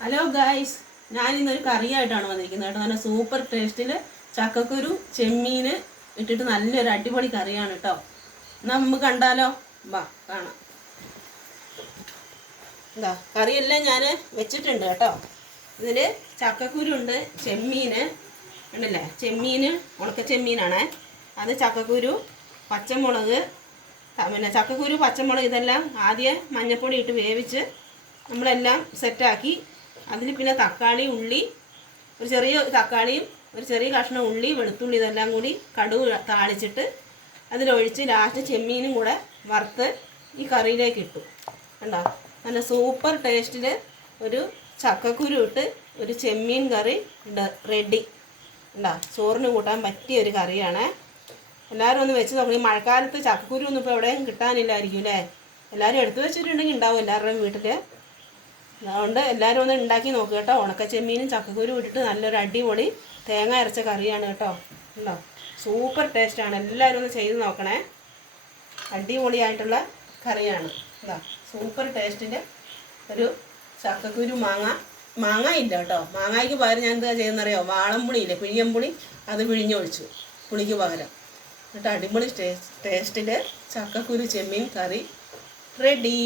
Hello guys ഞാൻ ഇന്നൊരു കറിയായിട്ടാണ് വന്നിരിക്കുന്നത് കേട്ടോ. നല്ല സൂപ്പർ ടേസ്റ്റിൽ ചക്കക്കുരു ചെമ്മീൻ ഇട്ടിട്ട് നല്ലൊരു അടിപൊളി കറിയാണ് കേട്ടോ എന്നാ നമുക്ക് കണ്ടാലോ? വാ കാണാം. എന്താ കറിയെല്ലാം ഞാൻ വെച്ചിട്ടുണ്ട് കേട്ടോ. ഇതിൽ ചക്കക്കുരുണ്ട് ചെമ്മീൻ ഉണ്ടല്ലേ? ചെമ്മീൻ ഉണക്ക ചെമ്മീനാണ്. അത് ചക്കക്കുരു പച്ചമുളക് പിന്നെ ചക്കക്കുരു പച്ചമുളക് ഇതെല്ലാം ആദ്യം മഞ്ഞൾപ്പൊടി ഇട്ട് വേവിച്ച് നമ്മളെല്ലാം സെറ്റാക്കി അതിൽ പിന്നെ തക്കാളി ഉള്ളി ഒരു ചെറിയ തക്കാളിയും ഒരു ചെറിയ കഷ്ണം ഉള്ളി വെളുത്തുള്ളി ഇതെല്ലാം കൂടി കടുക് താളിച്ചിട്ട് അതിലൊഴിച്ച് ലാസ്റ്റ് ചെമ്മീനും കൂടെ വറുത്ത് ഈ കറിയിലേക്ക് ഇട്ടു. കണ്ടോ? നല്ല സൂപ്പർ ടേസ്റ്റിൽ ഒരു ചക്കക്കുരു ഇട്ട് ഒരു ചെമ്മീൻ കറി റെഡി ഉണ്ടോ ചോറിന് കൂട്ടാൻ പറ്റിയ ഒരു കറിയാണ്. എല്ലാവരും ഒന്ന് വെച്ച് നോക്കണം ഈ മഴക്കാലത്ത് ചക്കക്കുരു ഒന്നും ഇപ്പോൾ എവിടെയും കിട്ടാനില്ലായിരിക്കും അല്ലേ എല്ലാവരും എടുത്തു വെച്ചിട്ടുണ്ടെങ്കിൽ ഉണ്ടാവും എല്ലാവരുടെയും വീട്ടിൽ അതുകൊണ്ട് എല്ലാവരും ഒന്ന് ഉണ്ടാക്കി നോക്കുക കേട്ടോ. ഉണക്ക ചെമ്മീനും ചക്കക്കുരു ഇട്ടിട്ട് നല്ലൊരു അടിപൊളി തേങ്ങ അരച്ച കറിയാണ് കേട്ടോ. ഉണ്ടോ? സൂപ്പർ ടേസ്റ്റാണ് എല്ലാവരും ഒന്ന് ചെയ്ത് നോക്കണേ. അടിപൊളിയായിട്ടുള്ള കറിയാണ്. എന്താ സൂപ്പർ ടേസ്റ്റിന്റെ ഒരു ചക്കക്കുരു മാങ്ങ. മാങ്ങ ഇല്ല കേട്ടോ. മാങ്ങയ്ക്ക് പകരം ഞാൻ എന്താ ചെയ്യുന്നറിയോ? വാളംപുളി ഇല്ലേ പിഴിയമ്പുളി അത് പിഴിഞ്ഞൊഴിച്ചു പുളിക്ക് പകരം. എന്നിട്ട് അടിപൊളി ടേസ്റ്റ് ടേസ്റ്റിന്റെ ചക്കക്കുരു ചെമ്മീൻ കറി. റെഡി